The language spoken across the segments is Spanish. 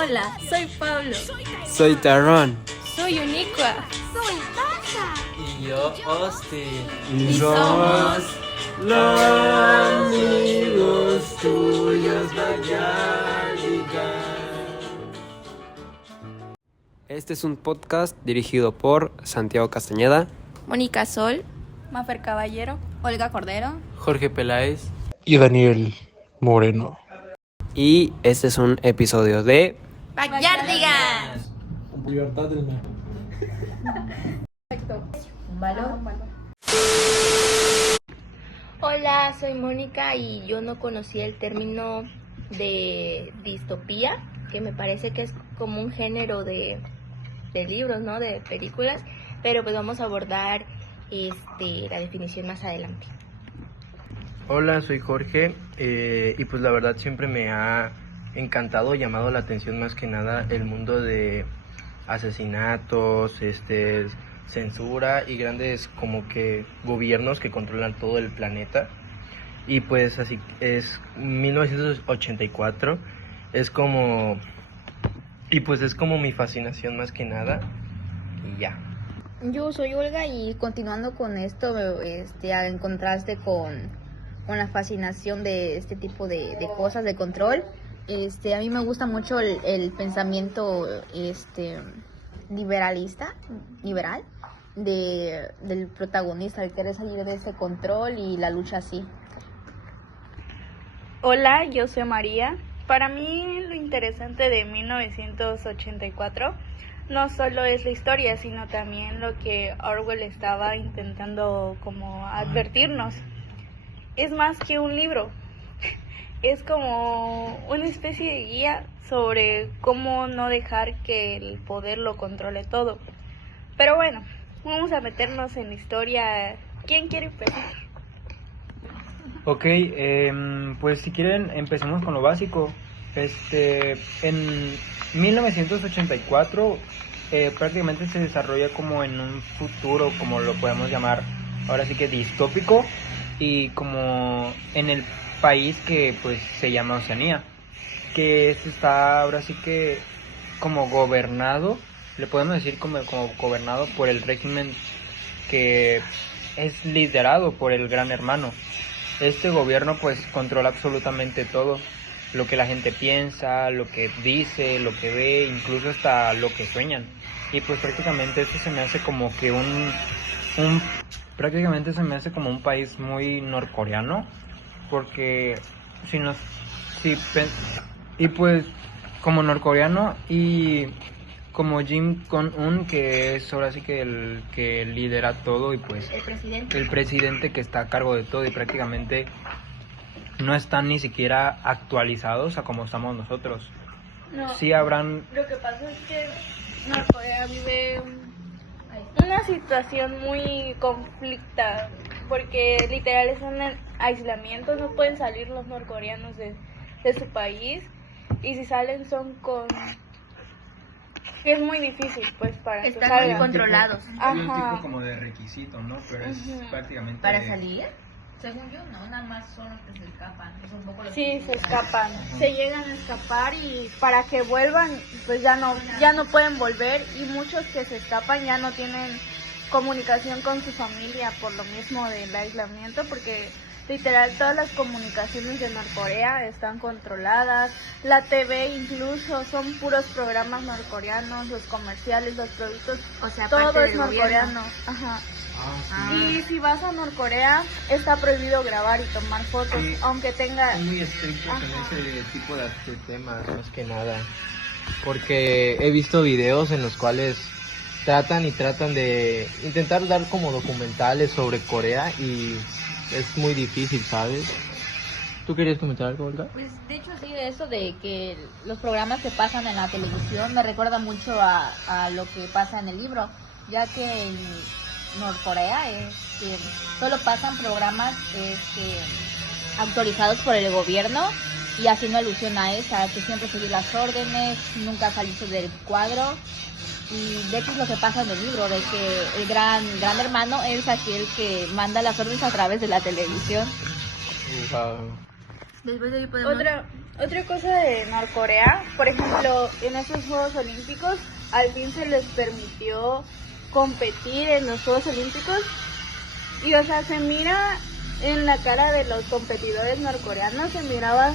Hola, soy Pablo. Soy Tarrón. Soy Unicua. Soy Tasha. Y yo, Austin. Y somos los amigos tuyos Backyardigans. Este es un podcast dirigido por Santiago Castañeda, Mónica Sol. Mafer Caballero. Olga Cordero. Jorge Peláez. Y Daniel Moreno. y este es un episodio de Backyardigans. Libertad del mar. Un valor. Hola, soy Mónica y yo no conocía el término de distopía, que me parece que es como un género de libros, ¿no? De películas, pero pues vamos a abordar la definición más adelante. Hola, soy Jorge y pues la verdad siempre me ha encantado, llamado la atención más que nada el mundo de asesinatos, censura y grandes como que gobiernos que controlan todo el planeta. Y pues así es 1984, es como mi fascinación más que nada y ya. Yo soy Olga y continuando con esto, en contraste con la fascinación de este tipo de cosas de control, a mí me gusta mucho el pensamiento liberal del protagonista, el querer salir de ese control y la lucha así. Hola, yo soy María. Para mí lo interesante de 1984 no solo es la historia, sino también lo que Orwell estaba intentando como advertirnos. Es más que un libro, es como una especie de guía sobre cómo no dejar que el poder lo controle todo. Pero bueno, vamos a meternos en la historia. ¿Quién quiere empezar? Ok, pues si quieren empecemos con lo básico. En 1984 prácticamente se desarrolla como en un futuro, como lo podemos llamar ahora sí que distópico, y como en el país que pues se llama Oceanía, que está ahora sí que como gobernado, le podemos decir como gobernado por el régimen que es liderado por el Gran Hermano. Este gobierno pues controla absolutamente todo, lo que la gente piensa, lo que dice, lo que ve, incluso hasta lo que sueñan. Y pues prácticamente esto se me hace como que prácticamente se me hace como un país muy norcoreano, porque y pues como norcoreano y como Kim Jong-un, que es ahora sí que el que lidera todo, y pues el presidente que está a cargo de todo, y prácticamente no están ni siquiera actualizados a como estamos nosotros. No, Sí habrán... Lo que pasa es que Norcorea vive una situación muy conflicta, porque literal están en aislamiento, no pueden salir los norcoreanos de su país, y si salen son que es muy difícil pues para que Están salgan. muy controlados. Hay un Ajá. tipo como de requisito, ¿no? Pero es prácticamente... ¿Para salir? Según yo, no, nada más son los que se escapan. Es un poco los Sí, que se escapan, se llegan a escapar, y para que vuelvan pues ya no pueden volver, y muchos que se escapan ya no tienen comunicación con su familia por lo mismo del aislamiento, porque literal todas las comunicaciones de Norcorea están controladas, la TV incluso son puros programas norcoreanos, los comerciales, los productos, O sea, todo aparte es del norcoreano. Ajá. Y si vas a Norcorea está prohibido grabar y tomar fotos, Sí. aunque tenga... Son muy estrictos Ajá. en ese tipo de temas, más que nada. Porque he visto videos en los cuales tratan de intentar dar como documentales sobre Corea, y es muy difícil, ¿sabes? ¿Tú querías comentar algo, Olga? Pues de hecho sí, de eso de que los programas que pasan en la televisión me recuerda mucho a lo que pasa en el libro, ya que en Norcorea solo pasan programas autorizados por el gobierno, y haciendo alusión a esa, que siempre seguir las órdenes, nunca salirse del cuadro. Y de hecho es lo que pasa en el libro, de que el gran hermano es aquel que manda las órdenes a través de la televisión. Wow. Después de ahí podemos... Otra cosa de Norcorea, por ejemplo, en estos Juegos Olímpicos, al fin se les permitió competir en los Juegos Olímpicos y, o sea, se mira en la cara de los competidores norcoreanos, se miraba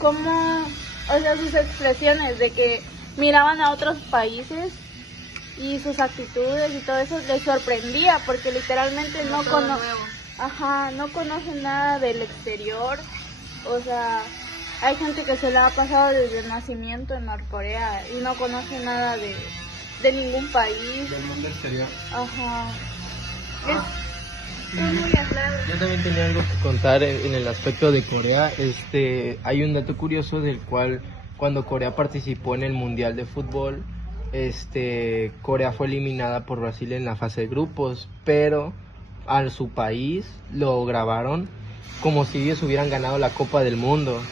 como, o sea, sus expresiones de que miraban a otros países y sus actitudes y todo eso les sorprendía porque literalmente no conocen nada del exterior. O sea, hay gente que se la ha pasado desde el nacimiento en Norcorea y no conoce nada de ningún país. Del mundo exterior. Ajá. Es muy aislado. Yo también tenía algo que contar en el aspecto de Corea. Hay un dato curioso del cual cuando Corea participó en el Mundial de Fútbol, Corea fue eliminada por Brasil en la fase de grupos, pero a su país lo grabaron como si ellos hubieran ganado la Copa del Mundo.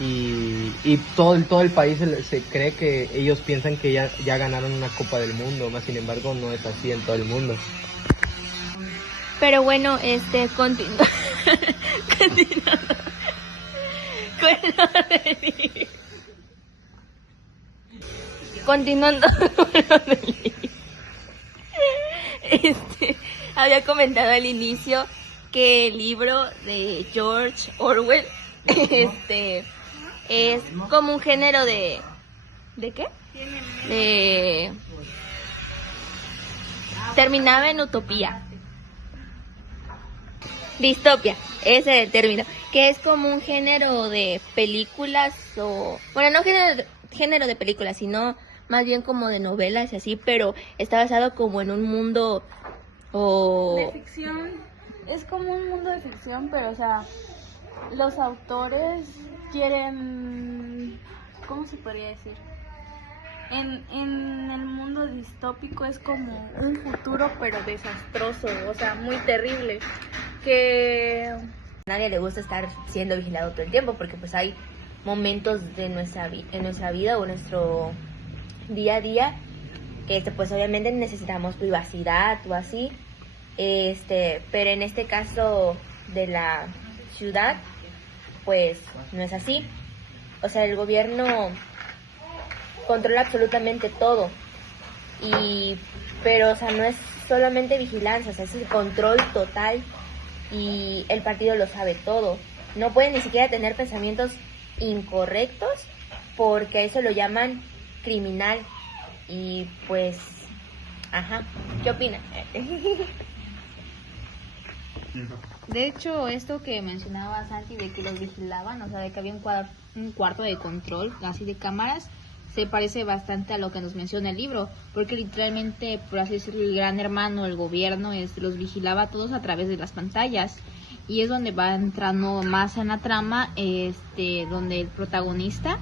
Y todo el país se cree que ellos piensan que ya ganaron una Copa del Mundo, más sin embargo no es así en todo el mundo. Pero bueno, continuando continuando con lo del libro. Había comentado al inicio que el libro de George Orwell es como un género ¿de qué? Terminaba en utopía. Distopia, ese es el término, que es como un género de películas bueno, no género de películas, sino más bien como de novelas y así, pero está basado como en un mundo de ficción. Es como un mundo de ficción, pero o sea, los autores quieren, ¿cómo se podría decir? En el mundo distópico es como un futuro pero desastroso, o sea, muy terrible, que a nadie le gusta estar siendo vigilado todo el tiempo, porque pues hay momentos de en nuestra vida o nuestro día a día que pues obviamente necesitamos privacidad o así, pero en este caso de la ciudad pues no es así. O sea, el gobierno controla absolutamente todo, pero o sea, no es solamente vigilancia, o sea, es el control total y el partido lo sabe todo. No puede ni siquiera tener pensamientos incorrectos porque a eso lo llaman criminal. Y pues, ajá, ¿qué opinas? De hecho, esto que mencionaba Santi de que los vigilaban, o sea, de que había un cuarto de control, así de cámaras, se parece bastante a lo que nos menciona el libro, porque literalmente, por así decirlo, el gran hermano, el gobierno, los vigilaba a todos a través de las pantallas, y es donde va entrando más en la trama, donde el protagonista,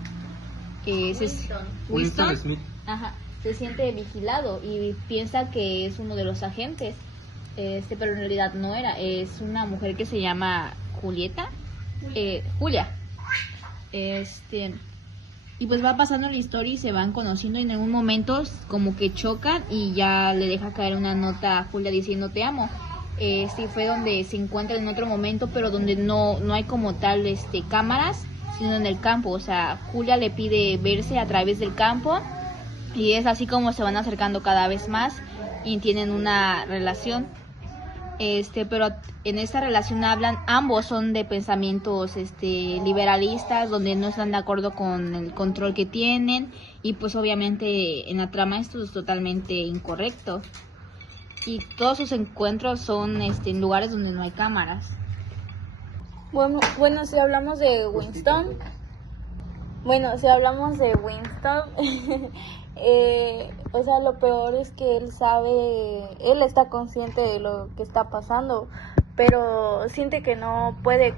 Winston Smith. Ajá, se siente vigilado y piensa que es uno de los agentes, pero en realidad no era, es una mujer que se llama Julia, y pues va pasando la historia y se van conociendo y en algún momento como que chocan y ya le deja caer una nota a Julia diciendo te amo. Fue donde se encuentran en otro momento, pero donde no hay como tal cámaras, sino en el campo. O sea, Julia le pide verse a través del campo y es así como se van acercando cada vez más y tienen una relación. Pero en esta relación ambos son de pensamientos liberalistas, donde no están de acuerdo con el control que tienen, y pues obviamente en la trama esto es totalmente incorrecto. Y todos sus encuentros son en lugares donde no hay cámaras. Bueno, si hablamos de Winston, o sea, lo peor es que él está consciente de lo que está pasando, pero siente que no puede,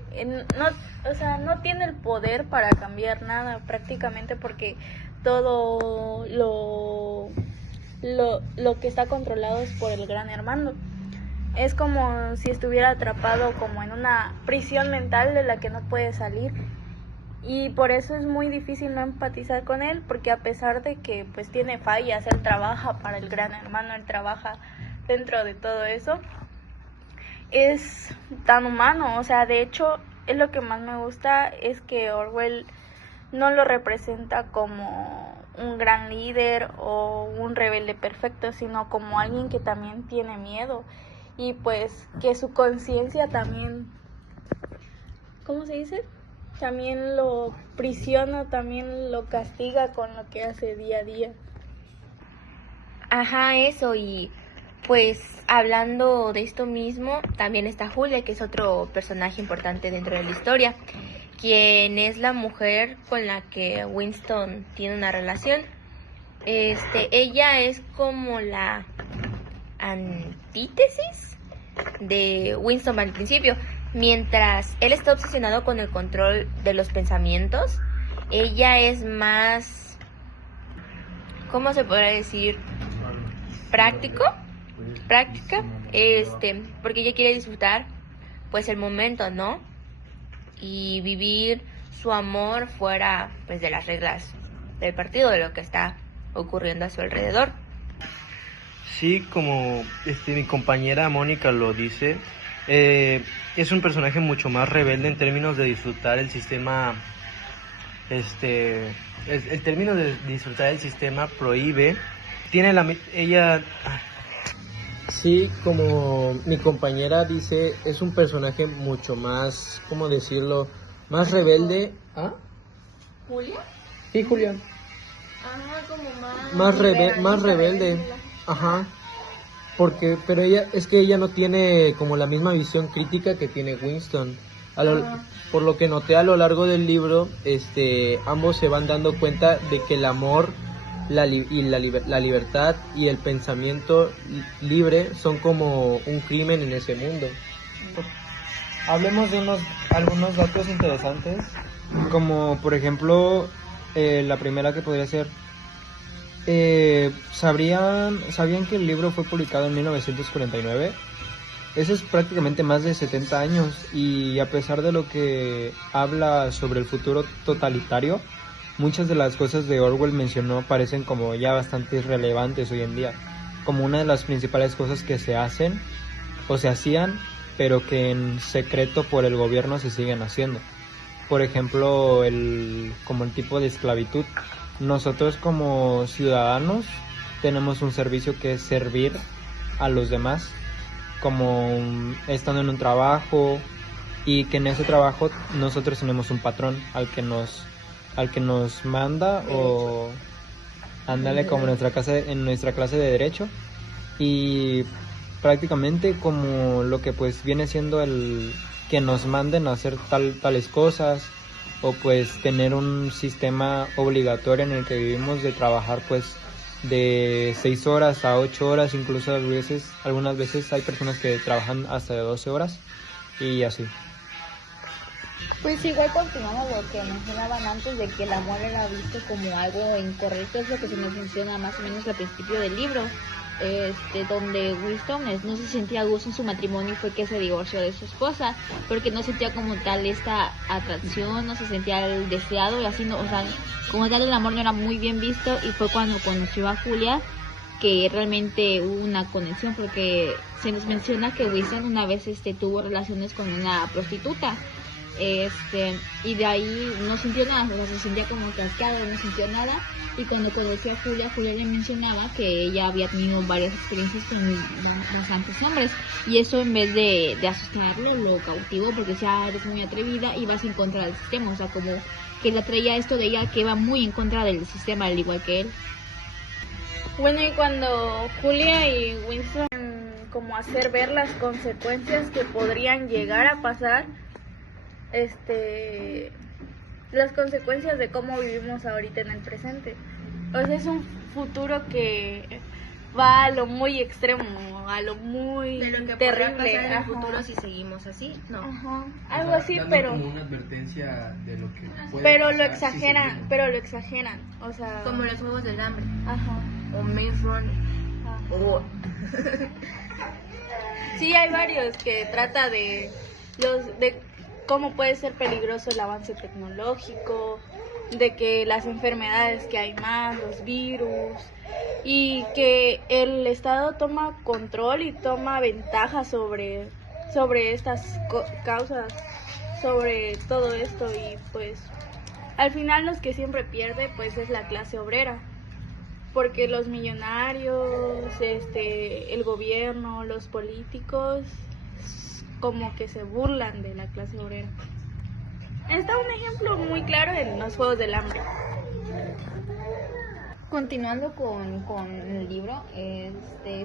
no tiene el poder para cambiar nada prácticamente, porque todo lo que está controlado es por el gran hermano. Es como si estuviera atrapado como en una prisión mental de la que no puede salir. Y por eso es muy difícil no empatizar con él, porque a pesar de que pues tiene fallas, él trabaja para el gran hermano, él trabaja dentro de todo eso, es tan humano. O sea, de hecho, es lo que más me gusta, es que Orwell no lo representa como un gran líder o un rebelde perfecto, sino como alguien que también tiene miedo y pues que su conciencia también, ¿cómo se dice? También lo prisiona, también lo castiga con lo que hace día a día. Ajá, eso, y pues hablando de esto mismo, también está Julia, que es otro personaje importante dentro de la historia, quien es la mujer con la que Winston tiene una relación. Ella es como la antítesis de Winston al principio. Mientras él está obsesionado con el control de los pensamientos, ella es más, ¿cómo se podría decir? Práctica, porque ella quiere disfrutar pues el momento, ¿no? Y vivir su amor fuera pues de las reglas del partido, de lo que está ocurriendo a su alrededor. Sí, como mi compañera Mónica lo dice, es un personaje mucho más rebelde en términos de disfrutar el sistema. El término de disfrutar el sistema prohíbe. Ella, sí, como mi compañera dice, es un personaje mucho más, ¿cómo decirlo? Más rebelde. ¿Ah? ¿Julia? Sí, Julián. Ajá, como Más rebelde. Ajá. Pero ella no tiene como la misma visión crítica que tiene Winston. Por lo que noté a lo largo del libro, ambos se van dando cuenta de que el amor, la libertad y el pensamiento libre son como un crimen en ese mundo. Hablemos de algunos datos interesantes, como por ejemplo la primera que podría ser, ¿sabían que el libro fue publicado en 1949? Eso es prácticamente más de 70 años, y a pesar de lo que habla sobre el futuro totalitario, muchas de las cosas de Orwell mencionó parecen como ya bastante irrelevantes hoy en día, como una de las principales cosas que se hacen o se hacían, pero que en secreto por el gobierno se siguen haciendo. Por ejemplo, como el tipo de esclavitud. Nosotros como ciudadanos tenemos un servicio que es servir a los demás, como estando en un trabajo, y que en ese trabajo nosotros tenemos un patrón al que nos manda, o ándale, como en nuestra clase de derecho, y prácticamente como lo que pues viene siendo el que nos manden a hacer tales cosas, o pues tener un sistema obligatorio en el que vivimos de trabajar pues de 6 horas a 8 horas, incluso algunas veces hay personas que trabajan hasta de 12 horas y así. Pues igual continuando lo que mencionaban antes de que el amor era visto como algo incorrecto, es lo que se nos menciona más o menos al principio del libro, donde Winston no se sentía a gusto en su matrimonio, y fue que se divorció de su esposa, porque no sentía como tal esta atracción, no se sentía el deseado, y así no, o sea, como tal el amor no era muy bien visto, y fue cuando conoció a Julia que realmente hubo una conexión, porque se nos menciona que Winston una vez tuvo relaciones con una prostituta, y de ahí no sintió nada, o sea, se sentía como cascado, no sintió nada, y cuando conoció a Julia le mencionaba que ella había tenido varias experiencias con bastantes hombres, y eso en vez de asustarlo, lo cautivó, porque decía, eres muy atrevida y vas en contra del sistema, o sea, como que le atraía esto de ella, que va muy en contra del sistema, al igual que él. Bueno, y cuando Julia y Winston como hacer ver las consecuencias que podrían llegar a pasar, las consecuencias de cómo vivimos ahorita en el presente. O sea, es un futuro que va a lo muy extremo, a lo muy de lo que terrible pasar en el futuro si seguimos así, ¿no? Ajá. Algo así, pero como una advertencia de lo que puede pero pasar lo exageran, si pero lo exageran, o sea, Como los Juegos del Hambre, ajá. o Maze Runner, o... Sí, hay varios que trata de cómo puede ser peligroso el avance tecnológico, de que las enfermedades que hay más, los virus, y que el Estado toma control y toma ventaja sobre estas causas, sobre todo esto y pues al final los que siempre pierde pues es la clase obrera, porque los millonarios, el gobierno, los políticos como que se burlan de la clase obrera. Está un ejemplo muy claro en los Juegos del Hambre. Continuando con el libro,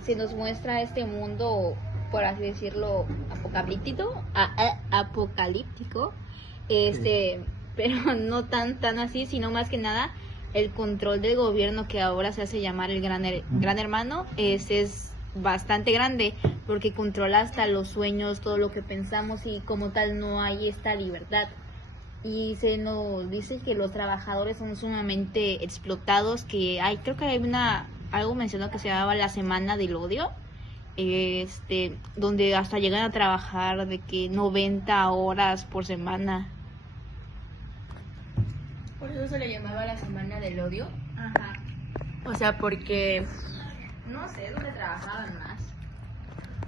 se nos muestra este mundo, por así decirlo, apocalíptico, pero no tan así, sino más que nada el control del gobierno, que ahora se hace llamar el gran hermano, es bastante grande, porque controla hasta los sueños, todo lo que pensamos, y como tal no hay esta libertad. Y se nos dice que los trabajadores son sumamente explotados, que creo que hay algo mencionado que se llamaba la semana del odio, donde hasta llegan a trabajar de que 90 horas por semana. Por eso se le llamaba la semana del odio. Ajá. O sea, porque No sé, donde trabajaban más.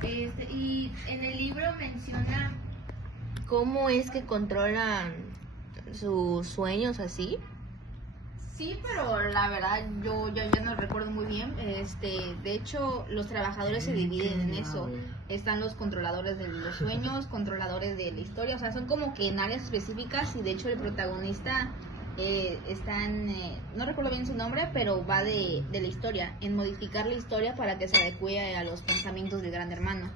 Y en el libro menciona cómo es que controlan sus sueños así. Sí, pero la verdad yo ya no recuerdo muy bien. De hecho, los trabajadores se dividen en eso. Están los controladores de los sueños, controladores de la historia, o sea, son como que en áreas específicas. Y de hecho el protagonista no recuerdo bien su nombre, pero va de la historia, en modificar la historia para que se adecue a los pensamientos del gran hermano.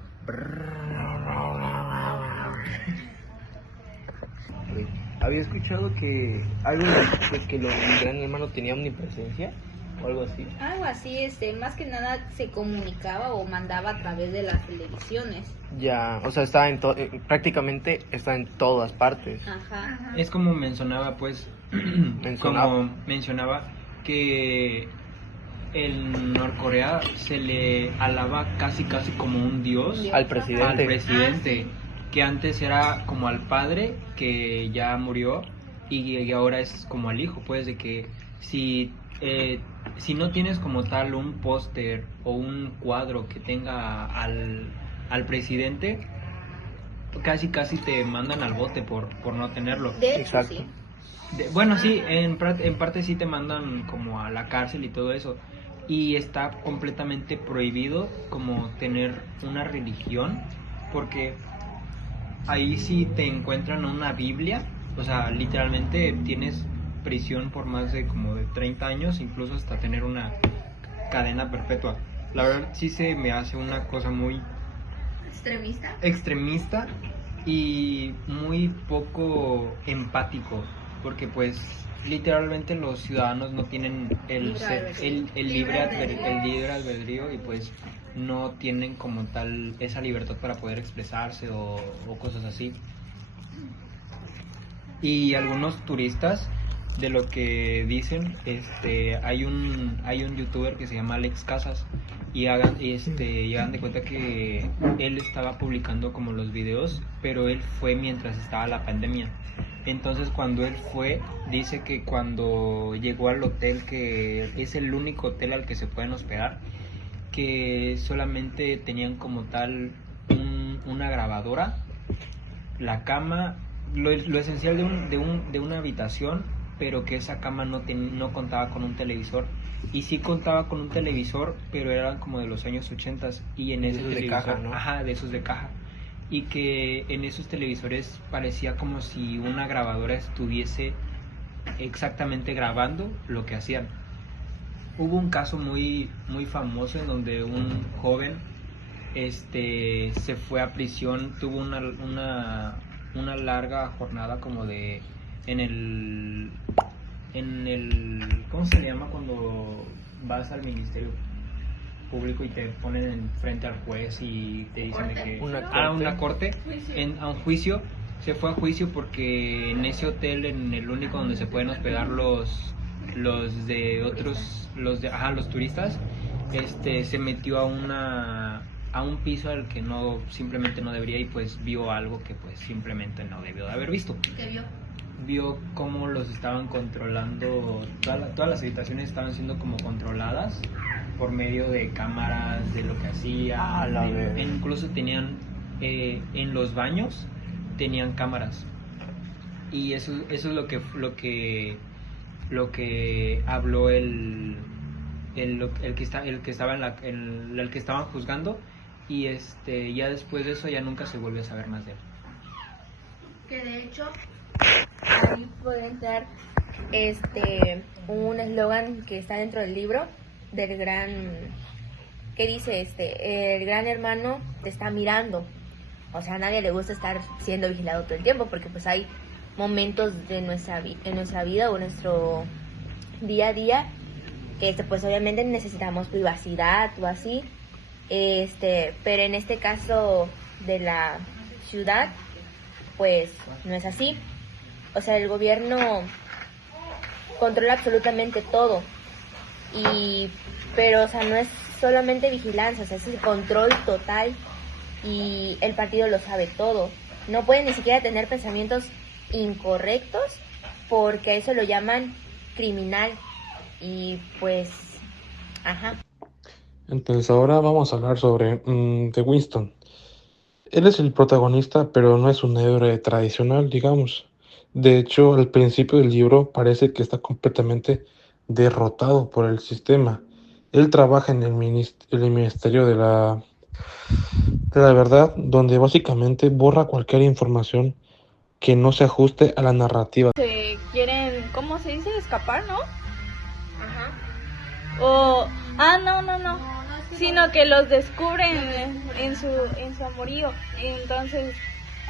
Había escuchado que algo de que el gran hermano tenía omnipresencia o algo así. Algo así, más que nada se comunicaba o mandaba a través de las televisiones. Ya, o sea, prácticamente está en todas partes. Ajá. Es como mencionaba, pues, mencionaba que en Norcorea se le alaba casi como un dios Al presidente. presidente, que antes era como al padre que ya murió y ahora es como al hijo, pues, de que si no tienes como tal un póster o un cuadro que tenga al presidente, casi te mandan al bote por no tenerlo. De hecho, Exacto. sí. Bueno, sí, en parte sí te mandan como a la cárcel y todo eso. Y está completamente prohibido como tener una religión, porque ahí sí te encuentran una Biblia, o sea, literalmente tienes prisión por más de como de 30 años, incluso hasta tener una cadena perpetua. La verdad sí se me hace una cosa muy extremista y muy poco empático, porque pues literalmente los ciudadanos no tienen el libre albedrío y pues no tienen como tal esa libertad para poder expresarse o cosas así. Y algunos turistas, de lo que dicen, hay un youtuber que se llama Alex Casas, y hagan de cuenta que él estaba publicando como los videos, pero él fue mientras estaba la pandemia. Entonces cuando él fue, dice que cuando llegó al hotel, que es el único hotel al que se pueden hospedar, que solamente tenían como tal una grabadora, la cama, lo esencial de una habitación, pero que esa cama no contaba con un televisor. Y sí contaba con un televisor, pero eran como de los años 80 y en ese televisor, de caja, ¿no? Ajá, de esos de caja. Y que en esos televisores parecía como si una grabadora estuviese exactamente grabando lo que hacían. Hubo un caso muy famoso en donde un joven se fue a prisión, tuvo una larga jornada como de en el ¿cómo se le llama cuando vas al ministerio público y te ponen frente al juez y te dicen de que una corte, a un juicio? Se fue a juicio porque en ese hotel, en el único donde se pueden hospedar los turistas, se metió a un piso al que simplemente no debería, y pues vio algo que pues simplemente no debió de haber visto. ¿Qué vio? Vio cómo los estaban controlando, todas las habitaciones estaban siendo como controladas por medio de cámaras, de lo que hacían, incluso tenían en los baños tenían cámaras y eso es lo que habló el que estaba el que estaban juzgando, y ya después de eso ya nunca se volvió a saber más de él. Que de hecho ahí puede entrar un eslogan que está dentro del libro del gran, que dice el gran hermano te está mirando. O sea, a nadie le gusta estar siendo vigilado todo el tiempo, porque pues hay momentos de en nuestra vida o nuestro día a día que pues obviamente necesitamos privacidad o así, pero en este caso de la ciudad pues no es así. O sea, el gobierno controla absolutamente todo, pero o sea, no es solamente vigilancia, o sea, es el control total, y el partido lo sabe todo. No puede ni siquiera tener pensamientos incorrectos, porque a eso lo llaman criminal. Y pues, ajá. Entonces ahora vamos a hablar sobre de Winston. Él es el protagonista, pero no es un héroe tradicional, digamos. De hecho, al principio del libro parece que está completamente derrotado por el sistema. Él trabaja en el Ministerio de la Verdad, donde básicamente borra cualquier información que no se ajuste a la narrativa. Se quieren, ¿cómo se dice? Escapar, ¿no? Ajá. No, sino que los descubren en su amorío. Entonces,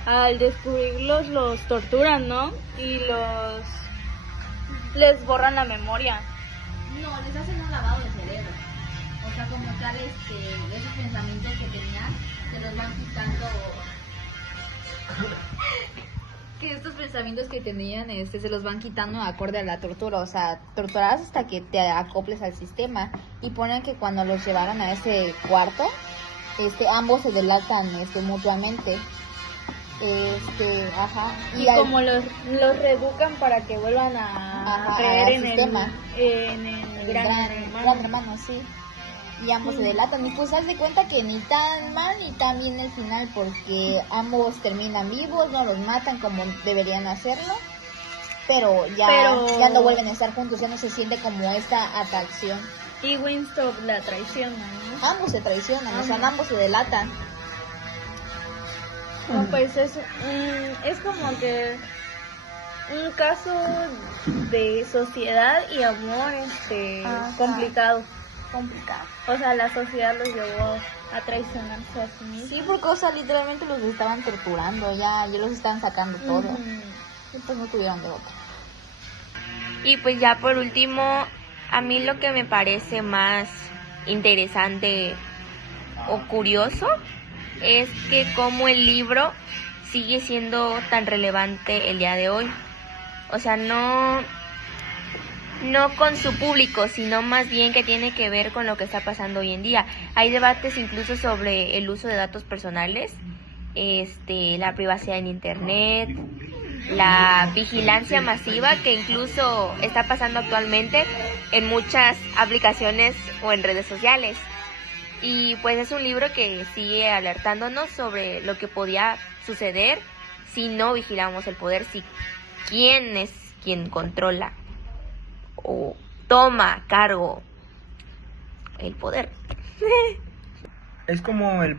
al descubrirlos los torturan, ¿no? Y les borran la memoria. No, les hacen un lavado de cerebro. O sea, como tal, esos pensamientos que tenían, se los van quitando. Que estos pensamientos que tenían, se los van quitando acorde a la tortura. O sea, torturarás hasta que te acoples al sistema. Y ponen que cuando los llevaron a ese cuarto, ambos se delatan, mutuamente. Y como los reeducan para que vuelvan a creer en el gran hermano, sí. Y ambos se delatan. Y pues haz de cuenta que ni tan mal ni tan bien el final, porque ambos terminan vivos, no los matan como deberían hacerlo, pero ya no vuelven a estar juntos, ya no se siente como esta atracción. Y Winston la traiciona, ¿no? Ambos se traicionan, o sea, ambos se delatan. No, pues es como que un caso de sociedad y amor complicado. O sea, la sociedad los llevó a traicionarse a sí mismos. Sí, porque, o sea, literalmente los estaban torturando, ya los estaban sacando todo. Y pues no tuvieron de otra. Y pues ya por último, a mí lo que me parece más interesante o curioso es que como el libro sigue siendo tan relevante el día de hoy. O sea, no con su público, sino más bien que tiene que ver con lo que está pasando hoy en día. Hay debates incluso sobre el uso de datos personales, la privacidad en internet, la vigilancia masiva que incluso está pasando actualmente en muchas aplicaciones o en redes sociales. Y pues es un libro que sigue alertándonos sobre lo que podía suceder si no vigilamos el poder, si quién es quien controla o toma a cargo el poder. Es como el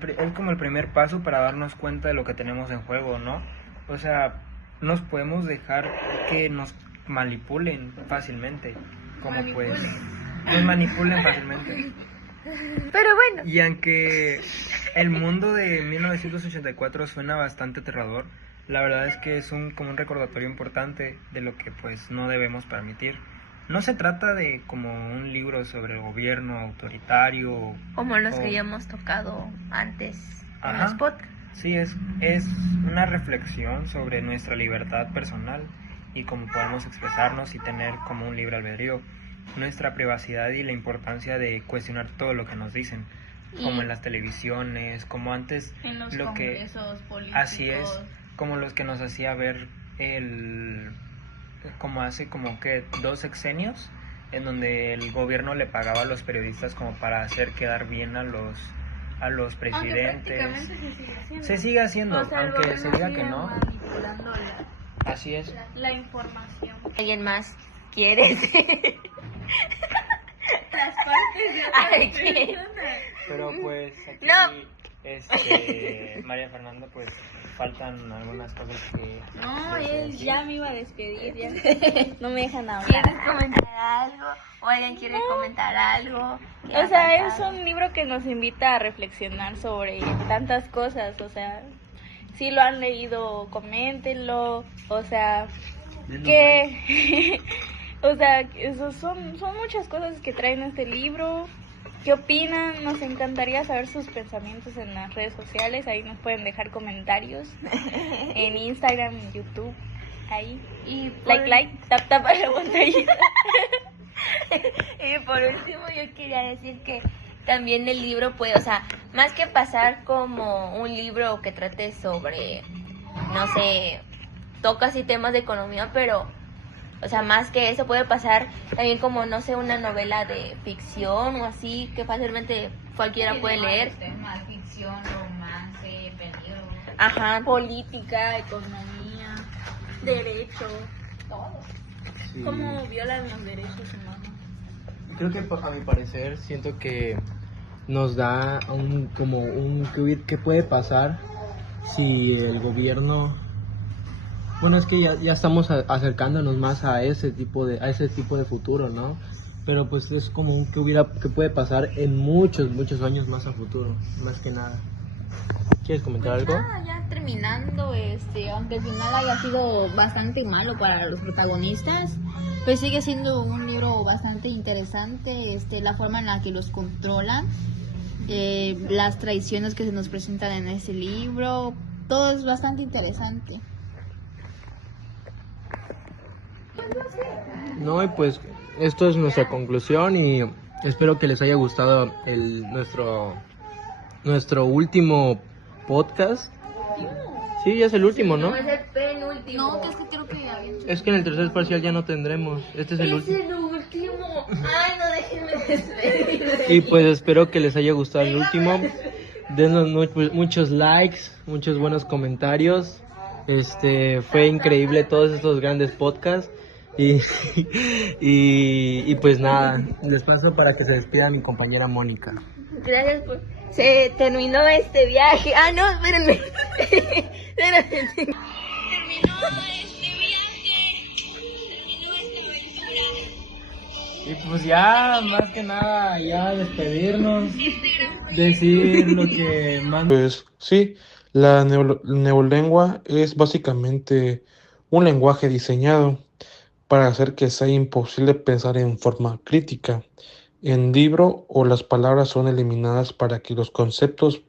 primer paso para darnos cuenta de lo que tenemos en juego, ¿no? O sea, nos podemos dejar que nos manipulen fácilmente, nos manipulen fácilmente. Pero bueno. Y aunque el mundo de 1984 suena bastante aterrador, la verdad es que es como un recordatorio importante de lo que pues no debemos permitir. No se trata de como un libro sobre el gobierno autoritario. Como los que ya hemos tocado antes en los podcasts. Sí, es una reflexión sobre nuestra libertad personal y cómo podemos expresarnos y tener como un libre albedrío, nuestra privacidad y la importancia de cuestionar todo lo que nos dicen, como en las televisiones, como antes en los lo congresos políticos. Así es, como los que nos hacía ver como hace como que 2 sexenios, en donde el gobierno le pagaba a los periodistas como para hacer quedar bien a los presidentes. Aunque prácticamente se sigue haciendo. Se sigue haciendo, o sea, aunque se diga que no. Así es. La información. ¿Alguien más quiere? Las partes de Ay, otras ¿qué? personas. Pero pues aquí, No. María Fernanda, pues faltan algunas cosas que... No, que él decir. ya me iba a despedir, ya. No me dejan ¿Quieres hablar. comentar algo? ¿O alguien quiere comentar algo? O sea, es un libro que nos invita a reflexionar sobre tantas cosas, o sea, si lo han leído, coméntenlo, o sea, que, o sea, son muchas cosas que traen este libro. ¿Qué opinan? Nos encantaría saber sus pensamientos en las redes sociales, ahí nos pueden dejar comentarios, en Instagram, en YouTube, ahí, Y like, tap a la pantallita. Y por último yo quería decir que también el libro puede, o sea, más que pasar como un libro que trate sobre, no sé, toca así temas de economía, pero, o sea, más que eso puede pasar también como, no sé, una novela de ficción o así, que fácilmente cualquiera puede leer. Ficción, romance, peligro. Ajá. Política, economía, derecho, Sí. cómo violan los derechos humanos. Creo que a mi parecer siento que nos da qué puede pasar si el gobierno, bueno, es que ya estamos acercándonos más a ese tipo de futuro, ¿no? Pero pues es como un que puede pasar en muchos años más a futuro, más que nada. ¿Quieres comentar algo? Ya terminando, aunque el final haya sido bastante malo para los protagonistas, pues sigue siendo un libro bastante interesante, la forma en la que los controlan, las traiciones que se nos presentan en ese libro, todo es bastante interesante. No, y pues esto es nuestra conclusión y espero que les haya gustado nuestro último podcast. Sí, ya es el último, ¿no? No, es el penúltimo. No, que es que creo que había... Es que en el tercer parcial ya no tendremos. Este es el último. Es el último. Ay, no, déjenme despedir. Y pues espero que les haya gustado el último. Denos muchos likes, muchos buenos comentarios. Fue increíble todos estos grandes podcasts. Y pues nada, les paso para que se despida mi compañera Mónica. Gracias por... Se terminó este viaje. Ah, no, espérenme. Espérenme. Y pues ya, más que nada, ya despedirnos, decir lo que más... Pues sí, la neolengua es básicamente un lenguaje diseñado para hacer que sea imposible pensar en forma crítica. En libro o las palabras son eliminadas para que los conceptos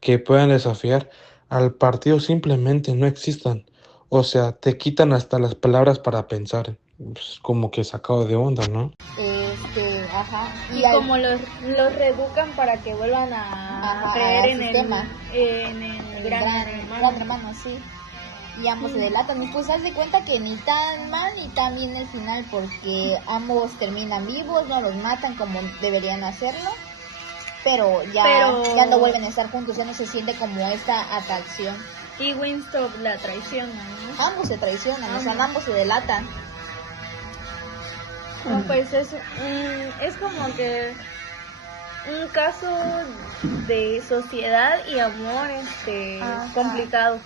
que puedan desafiar al partido simplemente no existan. O sea, te quitan hasta las palabras para pensar. Pues, como que sacado de onda, ¿no? Ajá. Y como los reeducan para que vuelvan a creer al en sistema. en el gran hermano. Gran hermano, sí. Y ambos se delatan. Y pues haz de cuenta que ni tan mal ni tan bien el final, porque ambos terminan vivos, no los matan como deberían hacerlo, pero ya no vuelven a estar juntos, ya no se siente como esta atracción. Y Winston la traiciona, ¿no? Ambos se traicionan, o sea, ambos se delatan. No, pues es como que un caso de sociedad y amor Ajá. complicado.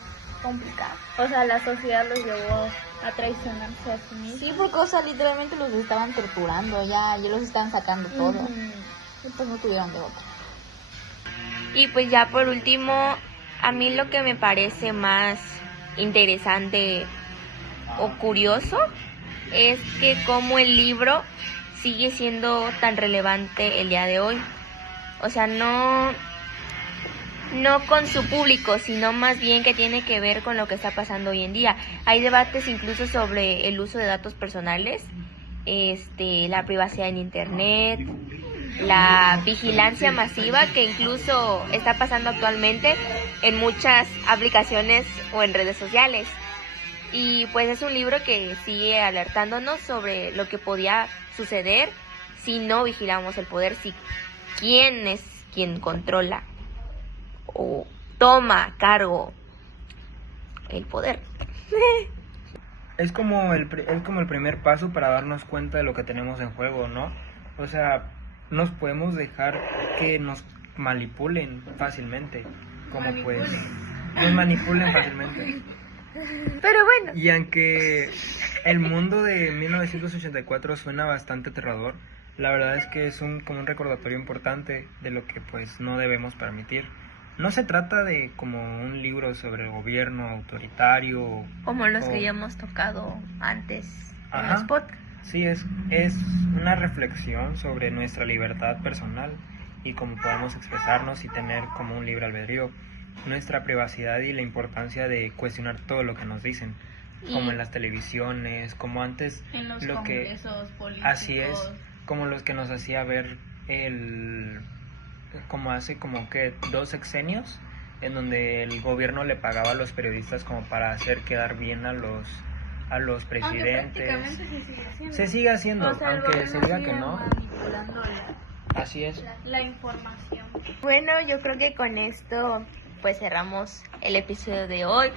O sea, la sociedad los llevó a traicionarse a sí mismos. Sí, porque, o sea, literalmente los estaban torturando, ya los estaban sacando todo. Ujú. Y pues no tuvieron de otra. Y pues ya por último, a mí lo que me parece más interesante o curioso es que como el libro sigue siendo tan relevante el día de hoy. O sea, no con su público, sino más bien que tiene que ver con lo que está pasando hoy en día. Hay debates incluso sobre el uso de datos personales, la privacidad en internet, la vigilancia masiva que incluso está pasando actualmente en muchas aplicaciones o en redes sociales. Y pues es un libro que sigue alertándonos sobre lo que podía suceder si no vigilamos el poder, si quién es quien controla o toma a cargo el poder. es como el primer paso para darnos cuenta de lo que tenemos en juego, ¿no? O sea, nos podemos dejar que nos manipulen fácilmente, como pues nos manipulen fácilmente. Pero bueno, Y aunque el mundo de 1984 suena bastante aterrador, la verdad es que es como un recordatorio importante de lo que pues no debemos permitir. No se trata de como un libro sobre el gobierno autoritario. como los o- que ya hemos tocado antes en Ajá. los podcasts. Sí, es una reflexión sobre nuestra libertad personal y cómo podemos expresarnos y tener como un libre albedrío, nuestra privacidad y la importancia de cuestionar todo lo que nos dicen, como en las televisiones, como antes En los lo que congresos políticos. así es, como los que nos hacía ver como hace como que 2 sexenios en donde el gobierno le pagaba a los periodistas como para hacer quedar bien a los Aunque presidentes. prácticamente se sigue haciendo. Se sigue haciendo, O sea, el aunque se gobierno diga sigue que no. manipulando Así es. la información. Bueno, yo creo que con esto pues cerramos el episodio de hoy.